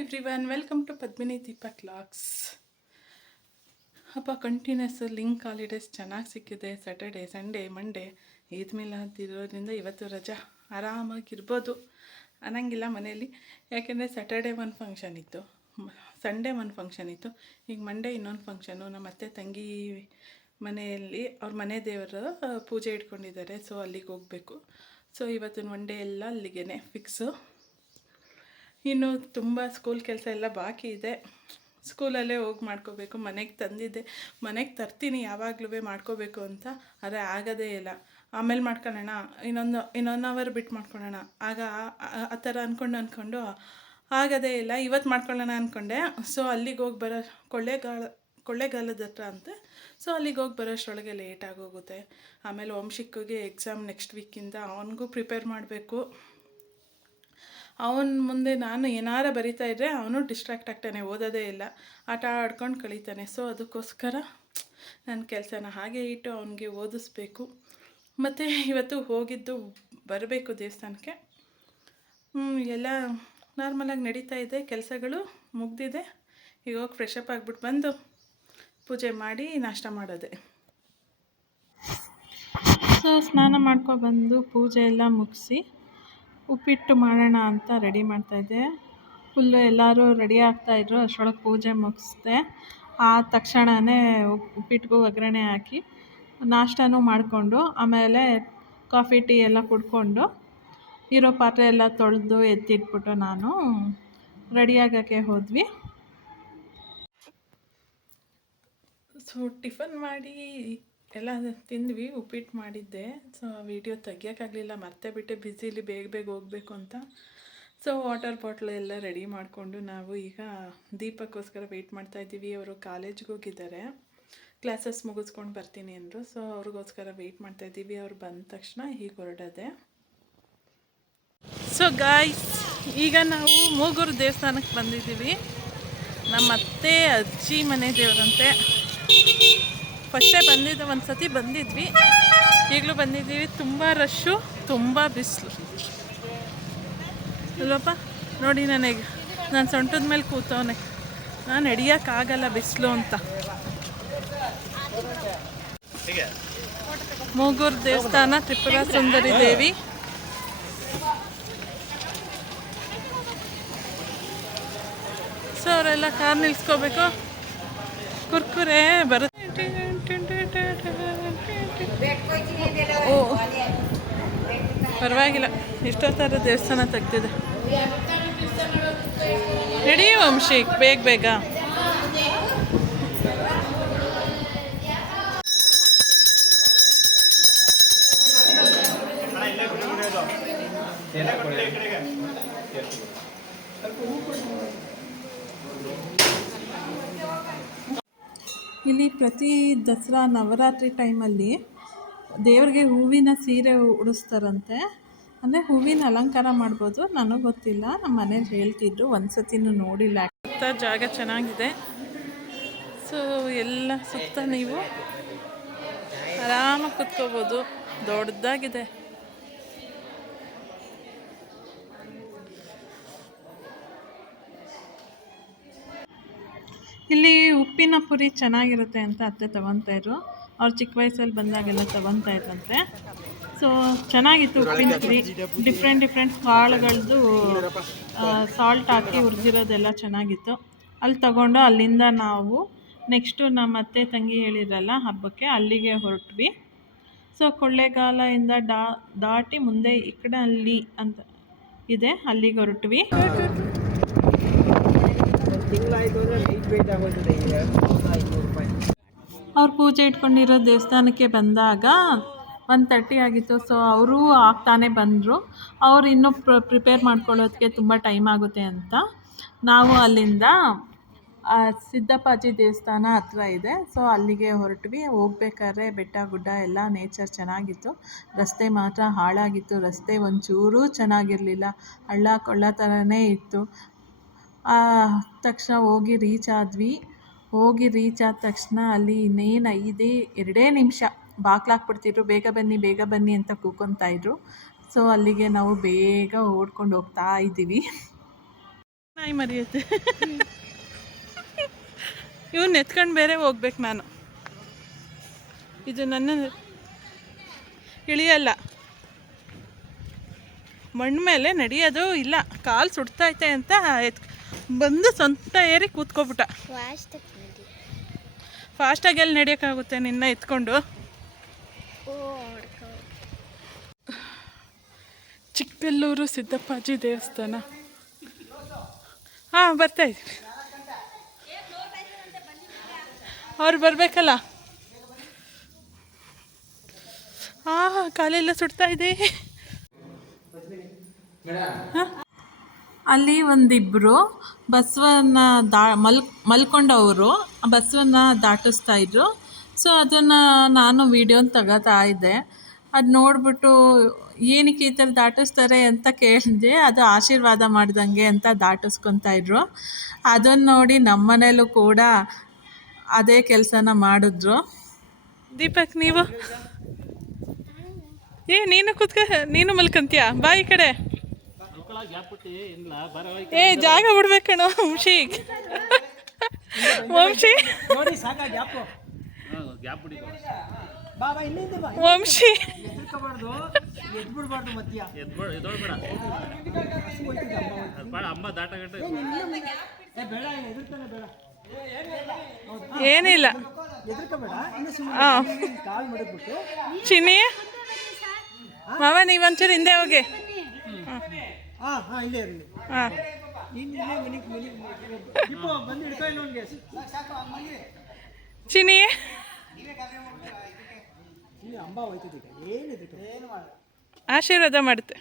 Everyone, welcome to Padmini Deepak logs. ಹಬ್ಬ continues link holidays ಚೆನ್ನಾಗಿ ಸಿಕ್ಕಿದೆ. Saturday, Sunday, Monday Eid Milad ಇವತ್ತು ರಜಾ, ಆರಾಮಾಗಿರ್ಬೋದು ಅನ್ನಂಗಿಲ್ಲ ಮನೇಲಿ. ಯಾಕೆಂದರೆ ಸ್ಯಾಟರ್ಡೇ ಒಂದು ಫಂಕ್ಷನ್ ಇತ್ತು, ಸಂಡೇ ಒಂದು ಫಂಕ್ಷನ್ ಇತ್ತು, ಈಗ ಮಂಡೇ ಇನ್ನೊಂದು ಫಂಕ್ಷನು. ನಮ್ಮ ಅತ್ತೆ ತಂಗಿ ಮನೆಯಲ್ಲಿ ಅವ್ರ ಮನೆ ದೇವರ ಪೂಜೆ ಇಟ್ಕೊಂಡಿದ್ದಾರೆ. ಸೊ ಅಲ್ಲಿಗೆ ಹೋಗಬೇಕು. ಸೊ ಇವತ್ತಿನ ಒನ್ ಡೇ ಎಲ್ಲ ಅಲ್ಲಿಗೆ ಫಿಕ್ಸು. ಇನ್ನು ತುಂಬ ಸ್ಕೂಲ್ ಕೆಲಸ ಎಲ್ಲ ಬಾಕಿ ಇದೆ. ಸ್ಕೂಲಲ್ಲೇ ಹೋಗಿ ಮಾಡ್ಕೋಬೇಕು. ಮನೆಗೆ ತಂದಿದ್ದೆ, ಮನೆಗೆ ತರ್ತೀನಿ ಯಾವಾಗಲೂ ಮಾಡ್ಕೋಬೇಕು ಅಂತ, ಆದರೆ ಆಗೋದೇ ಇಲ್ಲ. ಆಮೇಲೆ ಮಾಡ್ಕೊಳ್ಳೋಣ, ಇನ್ನೊಂದು ಅವರ್ ಬಿಟ್ಟು ಮಾಡ್ಕೊಳ್ಳೋಣ, ಆಗ ಆ ಥರ ಅಂದ್ಕೊಂಡು ಆಗೋದೇ ಇಲ್ಲ. ಇವತ್ತು ಮಾಡ್ಕೊಳ್ಳೋಣ ಅಂದ್ಕೊಂಡೆ. ಸೊ ಅಲ್ಲಿಗೆ ಹೋಗಿ ಬರೋ ಕೊಳ್ಳೇಗಾಲದ ಹತ್ರ ಅಂತೆ. ಸೊ ಅಲ್ಲಿಗೆ ಹೋಗಿ ಬರೋಷ್ಟರೊಳಗೆ ಲೇಟಾಗಿ ಹೋಗುತ್ತೆ. ಆಮೇಲೆ ವಂಶಿಕ್ಕಿಗೆ ಎಕ್ಸಾಮ್ ನೆಕ್ಸ್ಟ್ ವೀಕಿಂದ, ಅವನಿಗೂ ಪ್ರಿಪೇರ್ ಮಾಡಬೇಕು. ಅವನ ಮುಂದೆ ನಾನು ಏನಾರ ಬರಿತಾ ಇದ್ದರೆ ಅವನು ಡಿಸ್ಟ್ರಾಕ್ಟ್ ಆಗ್ತಾನೆ, ಓದೋದೇ ಇಲ್ಲ, ಆಟ ಆಡ್ಕೊಂಡು ಕಳೀತಾನೆ. ಸೊ ಅದಕ್ಕೋಸ್ಕರ ನನ್ನ ಕೆಲಸನ ಹಾಗೆ ಇಟ್ಟು ಅವನಿಗೆ ಓದಿಸ್ಬೇಕು. ಮತ್ತು ಇವತ್ತು ಹೋಗಿದ್ದು ಬರಬೇಕು ದೇವಸ್ಥಾನಕ್ಕೆ. ಎಲ್ಲ ನಾರ್ಮಲಾಗಿ ನಡೀತಾ ಇದೆ, ಕೆಲಸಗಳು ಮುಗ್ದಿದೆ. ಈಗ ಹೋಗಿ ಫ್ರೆಶಪ್ ಆಗಿಬಿಟ್ಟು ಬಂದು ಪೂಜೆ ಮಾಡಿ ನಾಷ್ಟ ಮಾಡೋದೆ. ಸೊ ಸ್ನಾನ ಮಾಡ್ಕೊಬಂದು ಪೂಜೆ ಎಲ್ಲ ಮುಗಿಸಿ ಉಪ್ಪಿಟ್ಟು ಮಾಡೋಣ ಅಂತ ರೆಡಿ ಮಾಡ್ತಾಯಿದ್ದೆ. ಫುಲ್ಲು ಎಲ್ಲರೂ ರೆಡಿ ಆಗ್ತಾಯಿದ್ರು. ಅಷ್ಟರೊಳಗೆ ಪೂಜೆ ಮುಗಿಸ್ದೆ. ಆದ ತಕ್ಷಣವೇ ಉಪ್ಪಿಟ್ಟಿಗೂ ಒಗ್ಗರಣೆ ಹಾಕಿ ನಾಷ್ಟನೂ ಮಾಡಿಕೊಂಡು, ಆಮೇಲೆ ಕಾಫಿ ಟೀ ಎಲ್ಲ ಕುಡ್ಕೊಂಡು ಇರೋ ಪಾತ್ರೆ ಎಲ್ಲ ತೊಳೆದು ಎತ್ತಿಟ್ಬಿಟ್ಟು ನಾನು ರೆಡಿಯಾಗೋಕ್ಕೆ ಹೋದ್ವಿ. ಸೊ ಟಿಫನ್ ಮಾಡಿ ಎಲ್ಲ ತಿಂದ್ವಿ. ಉಪ್ಪಿಟ್ಟು ಮಾಡಿದ್ದೆ. ಸೊ ವೀಡಿಯೋ ತೆಗಿಯೋಕ್ಕಾಗಲಿಲ್ಲ, ಮತ್ತೆ ಬಿಟ್ಟೆ ಬ್ಯುಸಿಲಿ ಬೇಗ ಹೋಗಬೇಕು ಅಂತ. ಸೊ ವಾಟರ್ ಬಾಟ್ಲು ಎಲ್ಲ ರೆಡಿ ಮಾಡಿಕೊಂಡು ನಾವು ಈಗ ದೀಪಕ್ಕೋಸ್ಕರ ವೆಯ್ಟ್ ಮಾಡ್ತಾಯಿದ್ದೀವಿ. ಅವರು ಕಾಲೇಜ್ಗೆ ಹೋಗಿದ್ದಾರೆ, ಕ್ಲಾಸಸ್ ಮುಗಿಸ್ಕೊಂಡು ಬರ್ತೀನಿ ಅಂದರು. ಸೊ ಅವ್ರಿಗೋಸ್ಕರ ವೆಯ್ಟ್ ಮಾಡ್ತಾಯಿದ್ದೀವಿ. ಅವ್ರು ಬಂದ ತಕ್ಷಣ ಹೀಗೆ ಹೊರಡೋದೆ. ಸೊ ಗಾಯ್ಸ್, ಈಗ ನಾವು ಮೂಗೂರು ದೇವಸ್ಥಾನಕ್ಕೆ ಬಂದಿದ್ದೀವಿ. ನಮ್ಮ ಅತ್ತೆ ಅಜ್ಜಿ ಮನೆ ದೇವರಂತೆ. ಫಸ್ಟೇ ಬಂದಿದ್ದೆ, ಒಂದು ಸತಿ ಬಂದಿದ್ವಿ, ಈಗಲೂ ಬಂದಿದ್ದೀವಿ. ತುಂಬ ರಶ್ಶು, ತುಂಬ ಬಿಸಿಲು ಅಲ್ಲಪ್ಪ. ನೋಡಿ ನಾನು ಸೊಂಟದ ಮೇಲೆ ಕೂತವನೆ, ನಾನು ನಡಿಯೋಕ್ಕಾಗಲ್ಲ ಬಿಸಿಲು ಅಂತ. ಮೂಗೂರು ದೇವಸ್ಥಾನ, ತ್ರಿಪುರ ಸುಂದರಿ ದೇವಿ. ಸೊ ಅವರೆಲ್ಲ ಕಾರ್ ನಿಲ್ಸ್ಕೋಬೇಕು. ಕುರ್ಕುರೆ ಬರುತ್ತೆ. ಓ ಪರವಾಗಿಲ್ಲ, ಇಷ್ಟೊತ್ತರ ದೇವಸ್ಥಾನ ತೆಗ್ದಿದೆ. ರೆಡಿ ವಂಶಿಕ್, ಬೇಗ ಇಲ್ಲಿ ಪ್ರತಿ ದಸರಾ ನವರಾತ್ರಿ ಟೈಮಲ್ಲಿ ದೇವ್ರಿಗೆ ಹೂವಿನ ಸೀರೆ ಉಡಿಸ್ತಾರಂತೆ. ಅಂದರೆ ಹೂವಿನ ಅಲಂಕಾರ ಮಾಡ್ಬೋದು, ನನಗೆ ಗೊತ್ತಿಲ್ಲ, ನಮ್ಮ ಮನೇಲಿ ಹೇಳ್ತಿದ್ರು, ಒಂದು ಸತಿನೂ ನೋಡಿಲ್ಲ. ಸುತ್ತ ಜಾಗ ಚೆನ್ನಾಗಿದೆ. ಸೊ ಎಲ್ಲ ಸುತ್ತ ನೀವು ಆರಾಮಾಗಿ ಕುತ್ಕೋಬೋದು, ದೊಡ್ಡದಾಗಿದೆ. ಇಲ್ಲಿ ಉಪ್ಪಿನ ಪುರಿ ಚೆನ್ನಾಗಿರುತ್ತೆ ಅಂತ ಅತ್ತೆ ತೊಗೊತಾಯಿದ್ರು. ಅವ್ರು ಚಿಕ್ಕ ವಯಸ್ಸಲ್ಲಿ ಬಂದಾಗೆಲ್ಲ ತೊಗೊತಾಯಿದ್ರಂತೆ. ಸೊ ಚೆನ್ನಾಗಿತ್ತು ಉಪ್ಪಿನ ಪುರಿ. ಡಿಫ್ರೆಂಟ್ ಕಾಳುಗಳದ್ದು ಸಾಲ್ಟ್ ಹಾಕಿ ಹುರಿದಿರೋದೆಲ್ಲ ಚೆನ್ನಾಗಿತ್ತು. ಅಲ್ಲಿ ತಗೊಂಡು ಅಲ್ಲಿಂದ ನಾವು ನೆಕ್ಸ್ಟು ನಮ್ಮ ಅತ್ತೆ ತಂಗಿ ಹೇಳಿದ್ರಲ್ಲ ಹಬ್ಬಕ್ಕೆ, ಅಲ್ಲಿಗೆ ಹೊರಟ್ವಿ. ಸೊ ಕೊಳ್ಳೇಗಾಲದಿಂದ ದಾಟಿ ಮುಂದೆ ಈ ಕಡೆ ಅಲ್ಲಿ ಅಂತ ಇದೆ, ಅಲ್ಲಿಗೆ ಹೊರಟ್ವಿ. ಅವ್ರು ಪೂಜೆ ಇಟ್ಕೊಂಡಿರೋ ದೇವಸ್ಥಾನಕ್ಕೆ ಬಂದಾಗ 1:30 ಆಗಿತ್ತು. ಸೊ ಅವರು ಆಗ್ತಾನೆ ಬಂದರು. ಅವ್ರು ಇನ್ನೂ ಪ್ರಿಪೇರ್ ಮಾಡ್ಕೊಳ್ಳೋದಕ್ಕೆ ತುಂಬ ಟೈಮ್ ಆಗುತ್ತೆ ಅಂತ ನಾವು ಅಲ್ಲಿಂದ ಸಿದ್ದಪ್ಪಾಜಿ ದೇವಸ್ಥಾನ ಹತ್ರ ಇದೆ. ಸೊ ಅಲ್ಲಿಗೆ ಹೊರಟ್ವಿ. ಹೋಗ್ಬೇಕಾದ್ರೆ ಬೆಟ್ಟ ಗುಡ್ಡ ಎಲ್ಲ ನೇಚರ್ ಚೆನ್ನಾಗಿತ್ತು. ರಸ್ತೆ ಮಾತ್ರ ಹಾಳಾಗಿತ್ತು. ರಸ್ತೆ ಒಂಚೂರೂ ಚೆನ್ನಾಗಿರಲಿಲ್ಲ, ಹಳ್ಳ ಕೊಳ್ಳ ಥರನೇ ಇತ್ತು. ತಕ್ಷಣ ಹೋಗಿ ರೀಚ್ ಆದ ತಕ್ಷಣ ಅಲ್ಲಿ ಇನ್ನೇನು 2 ನಿಮಿಷ ಬಾಗ್ಲಾಕ್ಬಿಡ್ತಿದ್ರು. ಬೇಗ ಬನ್ನಿ ಅಂತ ಕೂಗ್ಕೊತಾಯಿದ್ರು. ಸೊ ಅಲ್ಲಿಗೆ ನಾವು ಬೇಗ ಓಡ್ಕೊಂಡು ಹೋಗ್ತಾ ಇದ್ದೀವಿ. ನಾಯಿ ಮರಿಯುತ್ತೆ. ಇವನ್ನ ಎತ್ಕೊಂಡು ಬೇರೆ ಹೋಗ್ಬೇಕು ನಾನು. ಇದು ನನ್ನ ಇಳಿಯಲ್ಲ, ಮಣ್ಣು ಮೇಲೆ ನಡೆಯೋದು ಇಲ್ಲ, ಕಾಲು ಸುಡ್ತೈತೆ ಅಂತ ಬಂದು ಸ್ವಂತ ಏರಿ ಕೂತ್ಕೊಬಿಟ್ಟ. ಫಾಸ್ಟಾಗಿ ಎಲ್ಲಿ ನಡೆಯೋಕ್ಕಾಗುತ್ತೆ ನಿನ್ನ ಎತ್ಕೊಂಡು. ಚಿಕ್ಕಲ್ಲೂರು ಸಿದ್ದಪ್ಪಾಜಿ ದೇವಸ್ಥಾನ. ಹಾಂ, ಬರ್ತಾಯಿದ್ದೀವಿ. ಅವ್ರು ಬರಬೇಕಲ್ಲ. ಹಾಂ, ಕಾಲೆಲ್ಲ ಸುಡ್ತಾ ಇದೆ. ಅಲ್ಲಿ ಒಂದಿಬ್ಬರು ಬಸವನ್ನ ಮಲ್ಕೊಂಡವರು ಬಸವನ್ನ ದಾಟಿಸ್ತಾ ಇದ್ರು. ಸೊ ಅದನ್ನು ನಾನು ವಿಡಿಯೋನ ತಗೋತಾ ಇದ್ದೆ. ಅದು ನೋಡಿಬಿಟ್ಟು ಏನಕ್ಕೆ ಈ ಥರ ದಾಟಿಸ್ತಾರೆ ಅಂತ ಕೇಳಿದೆ. ಅದು ಆಶೀರ್ವಾದ ಮಾಡ್ದಂಗೆ ಅಂತ ದಾಟಿಸ್ಕೊತಾ ಇದ್ರು. ಅದನ್ನು ನೋಡಿ ನಮ್ಮ ಮನೇಲೂ ಕೂಡ ಅದೇ ಕೆಲಸನ ಮಾಡಿದ್ರು. ದೀಪಕ್, ನೀವು ನೀನು ನೀನು ಮಲ್ಕೊಂತೀಯಾ? ಬಾ ಈ ಕಡೆ. ಜಾಗ ಬಿಡ್ಬೇಕಣ ವಂಶಿ. ವಂಶಿ ವಂಶಿ ಏನಿಲ್ಲ. ಚಿನ್ನಿ ಮಾವ, ನೀವಂಚೂರು ಹಿಂದೆ ಹೋಗಿ. ಚಿನ್ನಿ ಆಶೀರ್ವಾದ ಮಾಡುತ್ತೆ.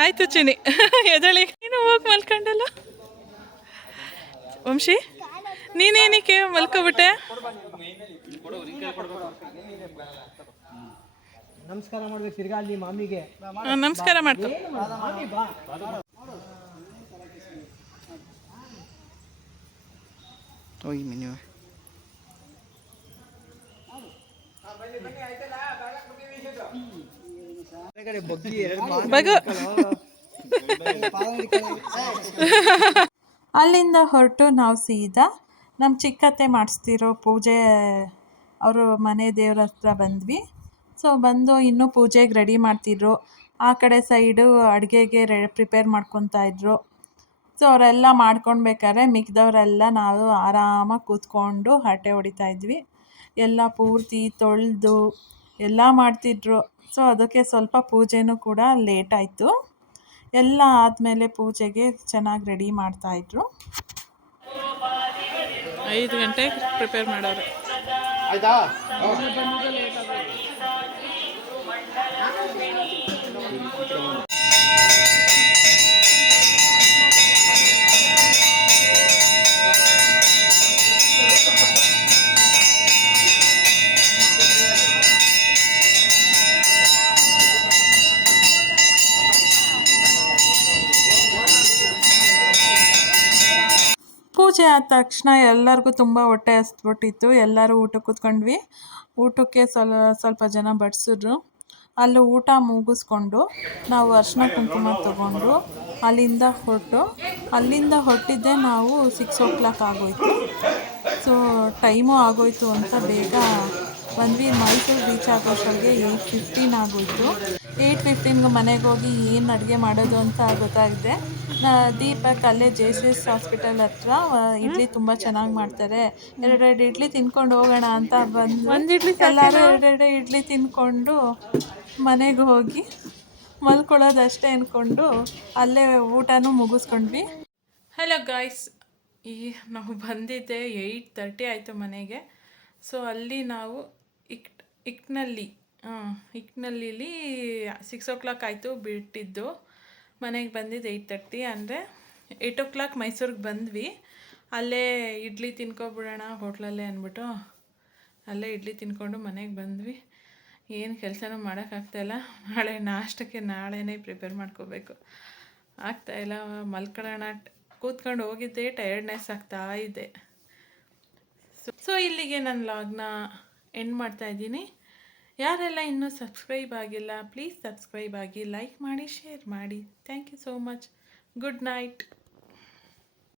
ಆಯ್ತು ಚಿನ್ನಿ, ಎದಳಿ. ನೀನು ಹೋಗಿ ಮಲ್ಕೊಂಡಲ್ಲ ವಂಶಿ. ನೀನೇನಕ್ಕೆ ಮಲ್ಕೊಬಿಟ್ಟೆ? ನಮಸ್ಕಾರ ಮಾಡ್ಬೇಕು ತಿರ್ಗಾ ಅಲ್ಲಿ ಮಾಮಿಗೆ. ನಮಸ್ಕಾರ ಮಾಡ್ಕೊ. ಹೋಗಿ ಮೆನ್ಯೂ ಅಲ್ಲಿಂದ ಹೊರಟು ನಾವು ಸೀದಾ ನಮ್ಮ ಚಿಕ್ಕತ್ತೆ ಮಾಡಿಸ್ತಿರೋ ಪೂಜೆ ಅವರು ಮನೆ ದೇವ್ರ ಹತ್ರ ಬಂದ್ವಿ. ಸೊ ಬಂದು ಇನ್ನೂ ಪೂಜೆಗೆ ರೆಡಿ ಮಾಡ್ತಿದ್ರು. ಆ ಕಡೆ ಸೈಡು ಅಡುಗೆಗೆ ಪ್ರಿಪೇರ್ ಮಾಡ್ಕೊತಾ ಇದ್ರು. ಸೊ ಅವರೆಲ್ಲ ಮಾಡ್ಕೊಳ್ಬೇಕಾದ್ರೆ ಮಿಕ್ದವರೆಲ್ಲ ನಾವು ಆರಾಮಾಗಿ ಕೂತ್ಕೊಂಡು ಹರಟೆ ಹೊಡಿತಾ ಇದ್ವಿ. ಎಲ್ಲ ಪೂರ್ತಿ ತೊಳೆದು ಎಲ್ಲ ಮಾಡ್ತಿದ್ರು. ಸೊ ಅದಕ್ಕೆ ಸ್ವಲ್ಪ ಪೂಜೆನೂ ಕೂಡ ಲೇಟ್ ಆಯಿತು. ಎಲ್ಲ ಆದಮೇಲೆ ಪೂಜೆಗೆ ಚೆನ್ನಾಗಿ ರೆಡಿ ಮಾಡ್ತಾಯಿದ್ರು. 5 ಗಂಟೆಗೆ ಪ್ರಿಪೇರ್ ಮಾಡೋರು. ಆಯಿತಾ? ಪೂಜೆ ಆದ ತಕ್ಷಣ ಎಲ್ಲರಿಗೂ ತುಂಬ ಹೊಟ್ಟೆ ಹಸ್ಬಿಟ್ಟಿತ್ತು. ಎಲ್ಲರೂ ಊಟಕ್ಕೆ ಕೂತ್ಕೊಂಡ್ವಿ. ಊಟಕ್ಕೆ ಸ್ವಲ್ಪ ಜನ ಬಡಿಸಿದ್ರು. ಅಲ್ಲಿ ಊಟ ಮುಗಿಸ್ಕೊಂಡು ನಾವು ಅರಿಶಿನ ಕುಂಕುಮ ತೊಗೊಂಡು ಅಲ್ಲಿಂದ ಹೊರಟಿದ್ದೆ ನಾವು 6 ಆಗೋಯಿತು. ಸೊ ಟೈಮು ಆಗೋಯಿತು ಅಂತ ಬೇಗ ಬಂದ್ವಿ. ಮೈಸೂರು ರೀಚ್ ಆಗೋಷ್ಟೊಳಗೆ 8:15 ಆಗೋಯಿತು. 8:15ಗೆ ಮನೆಗೆ ಹೋಗಿ ಏನು ಅಡುಗೆ ಮಾಡೋದು ಅಂತ ಗೊತ್ತಾಗಿದೆ. ದೀಪಕ್ ಅಲ್ಲೇ JCS ಹಾಸ್ಪಿಟಲ್ ಹತ್ರ ಇಡ್ಲಿ ತುಂಬ ಚೆನ್ನಾಗಿ ಮಾಡ್ತಾರೆ, 2 ಇಡ್ಲಿ ತಿನ್ಕೊಂಡು ಹೋಗೋಣ ಅಂತ ಎಲ್ಲರೂ 2 ಇಡ್ಲಿ ತಿನ್ಕೊಂಡು ಮನೆಗೆ ಹೋಗಿ ಮಲ್ಕೊಳ್ಳೋದಷ್ಟೇ ಅಂದ್ಕೊಂಡು ಅಲ್ಲೇ ಊಟನೂ ಮುಗಿಸ್ಕೊಂಡ್ವಿ. ಹಲೋ ಗಾಯ್ಸ್, ನಾವು ಬಂದಿದ್ದೆ 8:30 ಆಯಿತು ಮನೆಗೆ. ಸೊ ಅಲ್ಲಿ ನಾವು ಇಕ್ನಲ್ಲಿ 6 ಆಯಿತು ಬಿಟ್ಟಿದ್ದು. ಮನೆಗೆ ಬಂದಿದ್ದು 8:30 ಅಂದರೆ 8 ಮೈಸೂರಿಗೆ ಬಂದ್ವಿ. ಅಲ್ಲೇ ಇಡ್ಲಿ ತಿನ್ಕೊಬಿಡೋಣ ಹೋಟ್ಲಲ್ಲೇ ಅಂದ್ಬಿಟ್ಟು ಅಲ್ಲೇ ಇಡ್ಲಿ ತಿನ್ಕೊಂಡು ಮನೆಗೆ ಬಂದ್ವಿ. ಏನು ಕೆಲಸನೂ ಮಾಡೋಕ್ಕಾಗ್ತಾಯಿಲ್ಲ. ನಾಳೆ ನಾಷ್ಟಕ್ಕೆ ನಾಳೆನೇ ಪ್ರಿಪೇರ್ ಮಾಡ್ಕೋಬೇಕು. ಆಗ್ತಾಯಿಲ್ಲ. ಮಲ್ಕೊಳ್ಳೋಣ ಕೂತ್ಕೊಂಡು ಹೋಗಿದ್ದೆ, ಟಯರ್ಡ್ನೆಸ್ ಆಗ್ತಾ ಇದೆ. ಸೊ ಇಲ್ಲಿಗೆ ನನ್ನ ಲಾಗ್ನ ಎಂಡ್ ಮಾಡ್ತಾ ಇದ್ದೀನಿ. ಯಾರೆಲ್ಲ ಇನ್ನೂ ಸಬ್ಸ್ಕ್ರೈಬ್ ಆಗಿಲ್ಲ ಪ್ಲೀಸ್ ಸಬ್ಸ್ಕ್ರೈಬ್ ಆಗಿ, ಲೈಕ್ ಮಾಡಿ, ಶೇರ್ ಮಾಡಿ. Thank you so much. Good night.